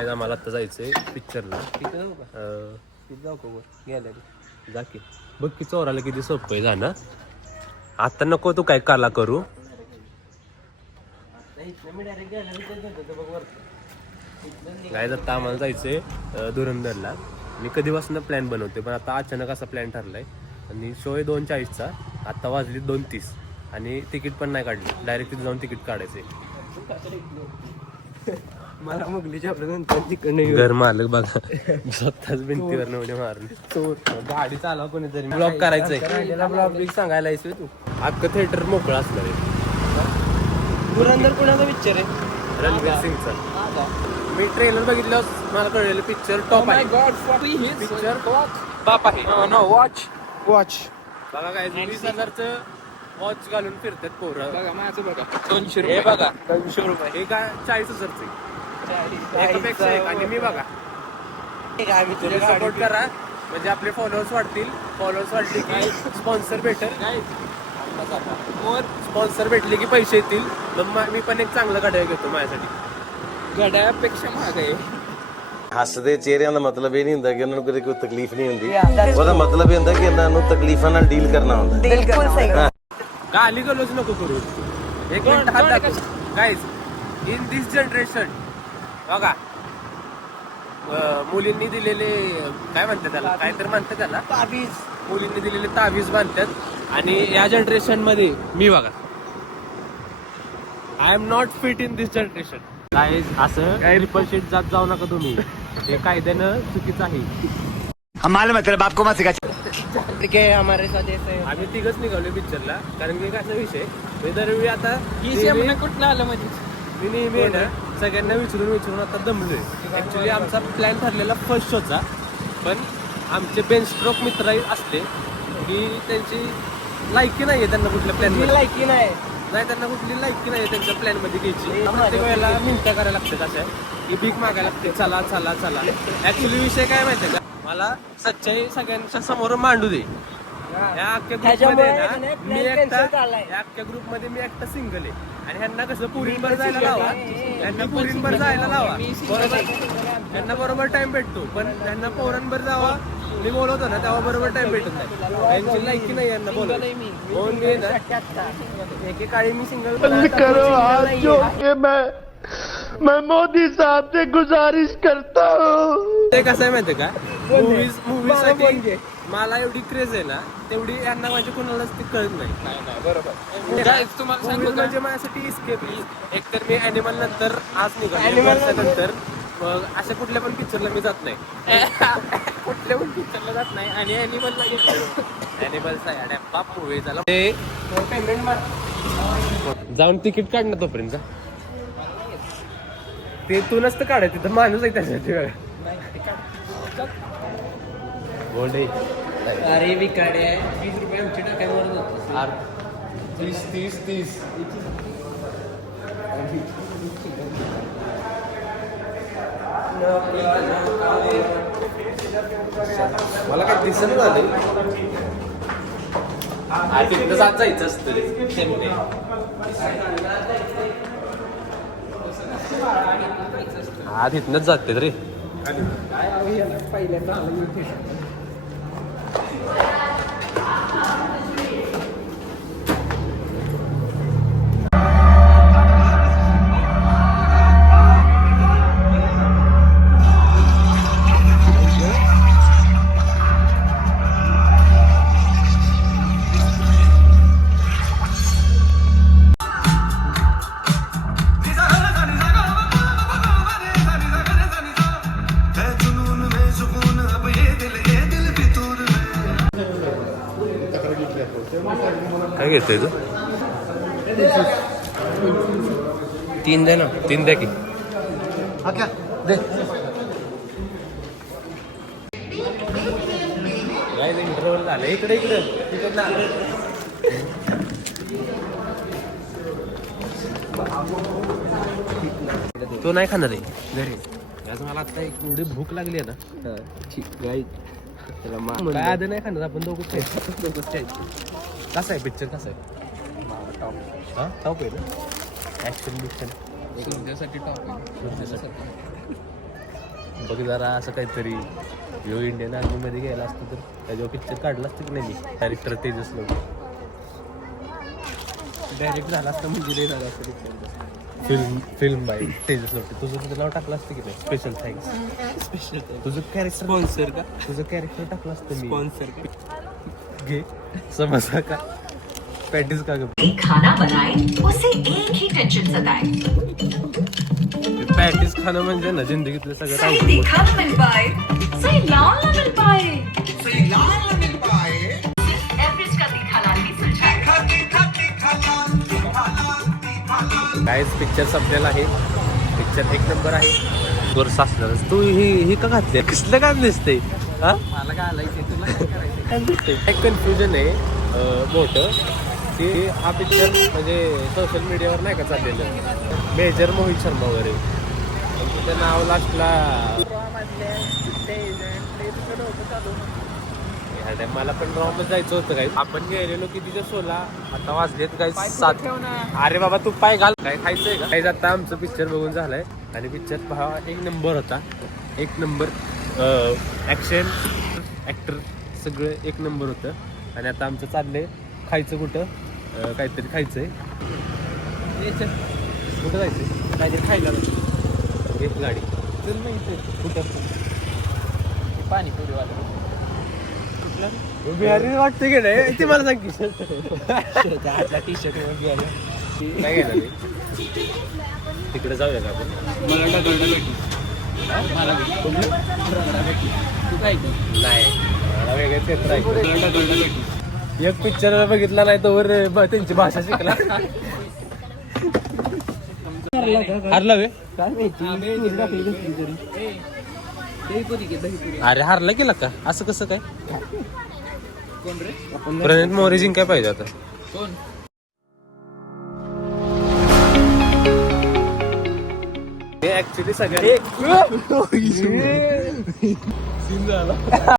काय आम्हाला आता जायचंय पिक्चरला. जाऊ का गेल्या जा की बघ की चोराला किती सोपं आहे जाणं. आता नको तू काय काला करू. काय आता आम्हाला जायचंय धुरंधरला. मी कधीपासून प्लॅन बनवते पण आता अचानक असा प्लॅन ठरलाय. आणि शो आहे 2:40चा. आता वाजली 2:30 आणि तिकीट पण नाही काढलं. डायरेक्ट तिथे जाऊन तिकीट काढायचंय. मला मुगलीच्या नंतर तिकडनं घर मालक बघा स्वतःच भिंतीवर नवणे मारून गाडी चालवा कोणीतरी ब्लॉक करायचंय. ब्लॉग सांगायला आहेस तू. अख्खं थिएटर मोकळं असणार आहे. धुरंधर कोणाचा पिक्चर आहे? रणवीर सिंगचा. मी ट्रेलर बघितलं मला कळलेलं पिक्चर टॉप आहे. पिक्चर टॉप आहे. नो वॉच बघा काय 20,000चं वॉच घालून फिरतात पोरं. बघा माझं बघा 200 रुपये. बघा 200 रुपये. हे काय 40,000चं एकापेक्षा एक. आणि मी बघा तुम्ही सपोर्ट करा म्हणजे आपले फॉलोअर्स वाढतील. फॉलोअर्स वाढले की स्पॉन्सर भेटेल. स्पॉन्सर भेटले की पैसे येतील. मग मी पण एक चांगलं गाड्या घेतो माझ्यासाठी. गड्यापेक्षा महाग आहे. ਹੱਸਦੇ ਚਿਹਰਿਆਂ ਦਾ ਮਤਲਬ ਇਹ ਨਹੀਂ ਹੁੰਦਾ ਕਿ ਉਹਨਾਂ ਨੂੰ ਕਦੇ ਕੋਈ ਤਕਲੀਫ ਨਹੀਂ ਹੁੰਦੀ ਉਹਦਾ ਮਤਲਬ ਇਹ ਹੁੰਦਾ ਕਿ ਇਹਨਾਂ ਨੂੰ ਤਕਲੀਫਾਂ ਨਾਲ ਡੀਲ ਕਰਨਾ ਹੁੰਦਾ बिल्कुल सही गाली गलोच नको करू. एक मिनिट हात दाखव. गाईज इन दिस जनरेशन बघा मुलींनी दिलेले काय म्हणतात त्याला काय तर म्हणतात त्याला तावीज. मुलींनी दिलेले तावीज बांधतात. आणि या जनरेशन मध्ये मी बघा I am not fit in this generation. Guys असं ट्रिपल शीट जात जाऊ नका तुम्ही. हे कायद्यानं चुकीचं आहे. हमारे साथ ऐसे आम्ही तिघच निघालो पिक्चरला. कारण की कसा विषय मी दरवेळी आता कुठलं आलं मध्ये मी नेहमी आहे ना सगळ्यांना विचारून आता दमलोय. ऍक्च्युली आमचा प्लॅन ठरलेला फर्स्ट शोचा. पण आमचे बेनस्ट्रोक मित्र असले की त्यांची लायकी नाहीये त्यांना कुठल्या प्लॅन लायकी नाही. त्यांना कुठली लायकी नाही त्यांच्या प्लॅन मध्ये घ्यायची. प्रत्येक वेळेला मिनटं करायला लागतात अशा की भीक मागायला लागते. चला चला चला. ऍक्च्युली विषय काय माहितीये का मला सच्चाई सगळ्यांच्या समोर मांडू दे. या अख्ख्या ग्रुपमध्ये ना मी एकटा या अख्ख्या ग्रुपमध्ये मी एकटा सिंगल आहे. आणि ह्यांना कसं पुरींवर जायला लावा. ह्यांना पुरींवर जायला लावा बरोबर. ह्यांना बरोबर टाइम भेटतो. पण ह्यांना पोरांवर जावा मी बोलवतो ना तेव्हा बरोबर टाइम भेटत नाही. त्यांची लायकी नाही यांना बोलवलं म्हणून मी ना एकेकाळी मी सिंगल मैं मोदी साहब से गुजारिश करता हूँ. ते कसं आहे माहितीये का मूवीसाठी मला एवढी क्रेज आहे ना तेवढी यांना माझ्या कोणालाच ती कळत नाही. बरोबर. तुम्हाला सांगू म्हणजे माझ्यासाठी इस्केप. एक तर मी अॅनिमल नंतर आज निघालो नंतर मग अशा कुठल्या पण पिक्चरला मी जात नाही. कुठल्या पण पिक्चरला जात नाही. आणि अॅनिमलला अॅनिमलचा बाप मूवी झाला ते पेमेंट मार जाऊन तिकीट काढ ना तोपर्यंत. ते तू नसतं काढायचं तिथं माणूस आहे त्यासाठी. गोल्ड अरे विकाडे 20 रुपये आमच्या टाक्यावर जातो. 30 मला काय दिसत झाले. तिथं जात जायचं असतं हा तिथनच जाते रे. पहिल्यांदा काय घेतोय तू? 3 दे ना. 3 द्या की. इंटरव्हल झालं. इकडे तो नाही खाणार आहे घरी. आज मला आता एवढी भूक लागली आहे ना. काय आधी नाही खाणार आपण दोघंच कसं आहे पिक्चर कसं आहे. टॉप आहे ना ऍक्शन बिक्शन. तुमच्यासाठी टॉप आहे. बघ जरा असं काहीतरी यो इंडियन आर्मीमध्ये गेला असतं तर त्याच्यावर पिक्चर काढला असतं की नाही मी कॅरेक्टर तेजस लोक डायरेक्ट झाला असतं म्हणजे नाही झालं असतं पिक्चर फिल्म बाय तेजस लोक तुझं तुझं नाव टाकलं असतं की नाही स्पेशल थँक्स स्पेशल तुझं कॅरेक्टर स्पॉन्सर का तुझं कॅरेक्टर टाकलं असतं मी स्पॉन्सर घे समजा का पॅटीस का ग एक खाना बनाए उसे एक ही टेंशन सताए पॅटीस खाणं म्हणजे ना जिंदगीतलं सगळं सही देखा न मिल पाए सही लाल न मिल पाए एवरेज का तीखा लाल भी सुलझाए काहीच पिक्चर संपलेला आहे पिक्चर एक नंबर आहे कोर्स असणार तू ही का घातली कसलं काम दिसते हा मला काय आलायचं तुला काय दिसते एक कन्फ्युजन आहे मोठं की हा पिक्चर म्हणजे सोशल मीडियावर नाही का चाललेलं मेजर मोहित शर्मा वगैरे त्याचं नाव लास्टला मला पण ड्रॉमध्ये जायचं होतं काय आपण गेलेलो कितीच्या 16 आता वाजलेत काय 7 अरे बाबा तू पाय घाल काय खायचंय का काय आता आमचं पिक्चर बघून झालंय आणि पिक्चर पहा एक नंबर होता एक नंबर ऍक्शन ऍक्टर सगळं एक नंबर होतं आणि आता आमचं चाललंय खायचं कुठं काहीतरी खायचंय कुठं जायचंय काहीतरी खायला एक गाडी चल नाही कुठं पाणीपुरीवाला बिहारी वाटते की नाही ते मला सांग की टी शर्ट बिहारी काय घेणार तिकडे जाऊया का आपण मला तू काय नाही मला वेगळं क्षेत्र आहे एक पिक्चर बघितला नाही तर त्यांची भाषा शिकला हारला वे अरे हारला गेला का असं कसं काय प्रणित मोरे जिंकाय पाहिजे आता ऍक्च्युली सगळ्यांनी